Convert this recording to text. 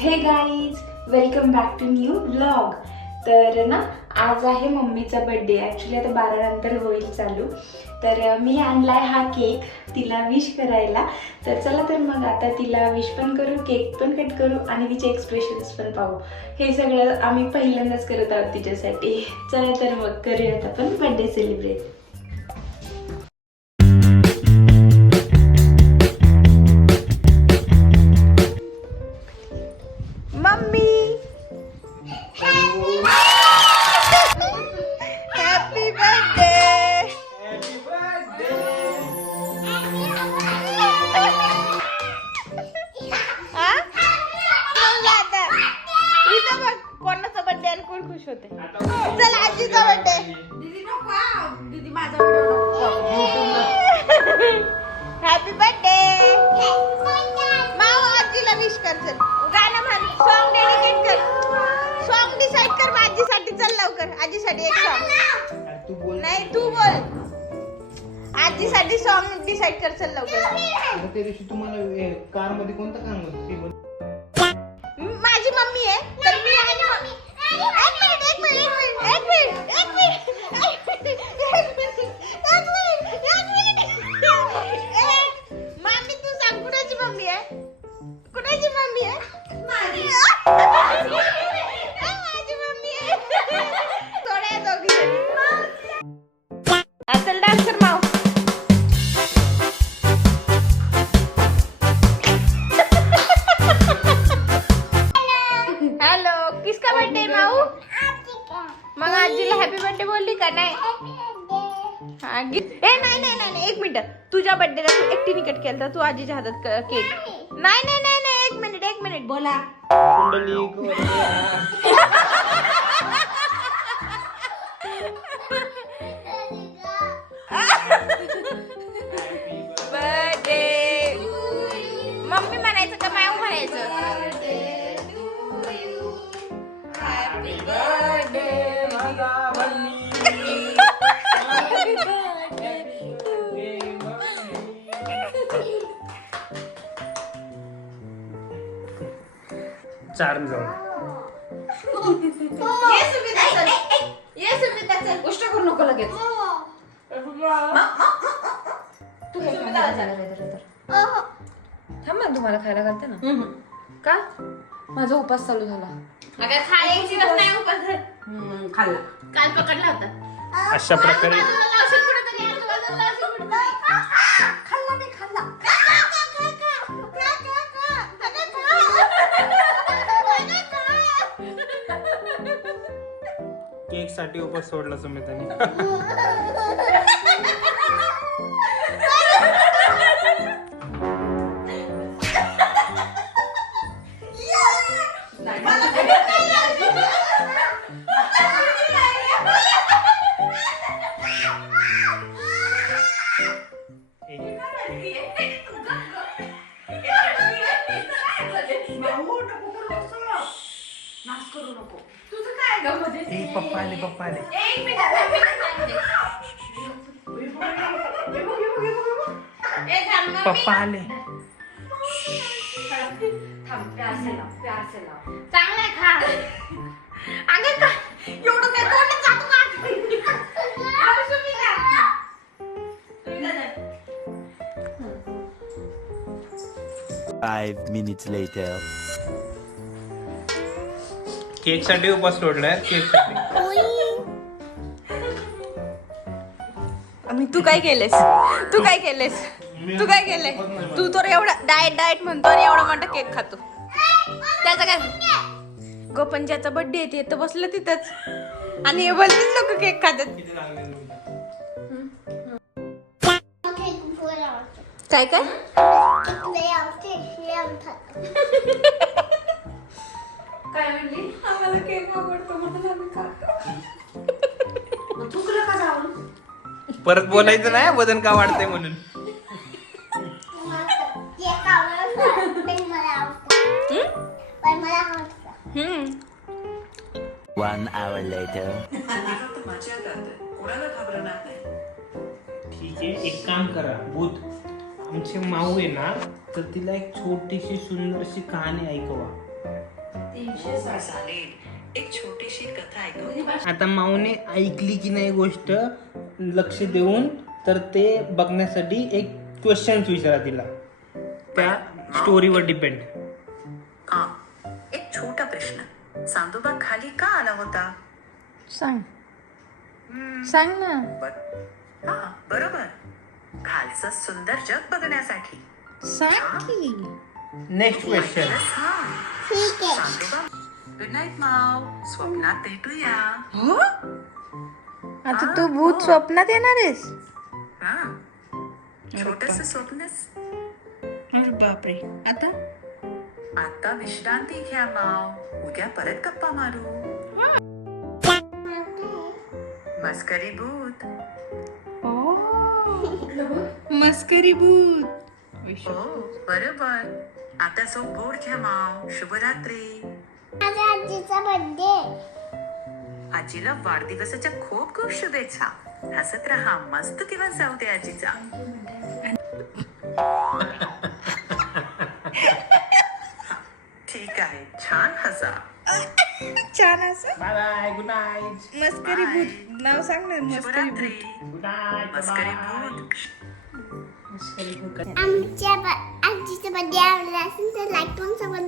हे guys, welcome back to new vlog. तर ना आज आहे मम्मीचा बर्थडे. ॲक्च्युली आता 12 नंतर होईल चालू. तर मी आणलाय हा केक तिला विश करायला. तर चला तर मग आता तिला विश पण करू, केक पण कट करू आणि तिचे एक्सप्रेशन्स पण पाहू. हे सगळं आम्ही पहिल्यांदाच करत आहोत तिच्यासाठी. चला तर मग करूयात आपण बर्थडे सेलिब्रेट. खुश होते. चल आजीचा बर्थडे. दीदी नको, दीदी माझा व्हिडिओ हॅपी बर्थडे माऊ. आजीला विश कर. चल गाणं म्हण, सॉन्ग डेडिकेट कर, सॉन्ग डिसाइड कर आजीसाठी. चल लवकर आजीसाठी एक सॉन्ग. नाही तू बोल. आजीसाठी सॉन्ग डिसाइड कर. चल लवकर. त्या दिवशी तुम्हाला कार मध्ये कोणतं काम होतं? माझी मम्मी आहे तर मी आणि मम्मी. एक मिनिट. मामी तू सांग कुणाची मम्मी आहे? कुणाची मम्मी आहे? माझी मम्मी आहे. थोड्या दोघी चल डान्स कर माऊ. हॅलो, किसका बर्थडे माऊ? मग आजीला हॅपी बर्थडे बोलली का नाही? नाही नाही नाही एक मिनिट. तुझ्या बर्थडेला तू एकटीने कट केला तर तू आजीच्या हातात केक. नाही नाही नाही नाही एक मिनिट बोला. बर्थडे मम्मी म्हणायचं का माऊ म्हणायचं? हॅपी बर्थडे चार जाऊ. गोष्ट करू नको लगेच. थांब ना, तुम्हाला खायला घालते ना. का? माझा उपास चालू झाला. खाल्ला काल पकडला होता. अशा प्रकारे केक साठी उपास सोडला सुमिताने. पप्पा आले. पप्पा आले. चांगला खा. अगं का एवढं काय तोंडात जातो का? 5 minutes later. केक साठी उपास सोडलाय. केक साठी. तू काय केलेस? तू तर एवढा डाएट म्हणतो आणि एवढा मोठा केक खातो. त्याचा काय गोपन ज्याचा बर्थडे येते तर बसलं तिथंच आणि हे बोलतेच लोक केक खातात. काय काय काय म्हणली? आम्हाला केक आवडतो म्हणून आम्ही खातो. तुला का जाऊ? परत बोलायचं नाही वजन का वाढतंय म्हणून. One hour later. ठीक आहे, एक काम करा. आमची माऊ आहे ना, तर तिला एक छोटीशी सुंदरशी कहाणी ऐकवा. चालेल. एक छोटीशी कथा ऐकू. आता माऊने ऐकली की नाही गोष्ट लक्ष देऊन, तर ते बघण्यासाठी एक क्वेश्चन विचारा तिला, त्या स्टोरीवर डिपेंड. हा, एक छोटा प्रश्न. चांदोबा खाली का आला होता? सांग सांग ना. हा, बरोबर. खालचं सुंदर जग बघण्यासाठी. सांग की. Next question. चांदोबा, गुड नाईट माव. स्वप्नात भेटूया. हो? आता तू भूत स्वप्नात येणार आहेस? हा, छोटस स्वप्नच. अरे बापरे. आता आता विश्रांती घ्या माव. उद्या परत गप्पा मारू. मस्करी भूत. मस्करी भूत. हो, बरोबर. आता झोप गोड घ्या माव. शुभरात्री. माझ्या आजीचा बर्थडे. आजीला वाढदिवसाच्या खूप खूप शुभेच्छा. हसत राहा. मस्त दिवस जाऊ दे आजीचा. ठीक आहे, छान हसा. छान असं. Bye bye, good night. मस्करी भूत नाव सांग ना. मस्करी शुभरात्री. भूत. Good night. मस्करी भूत. आमच्या आजीचा बर्थडे आवडला असेल तर लाईक करून सांगा.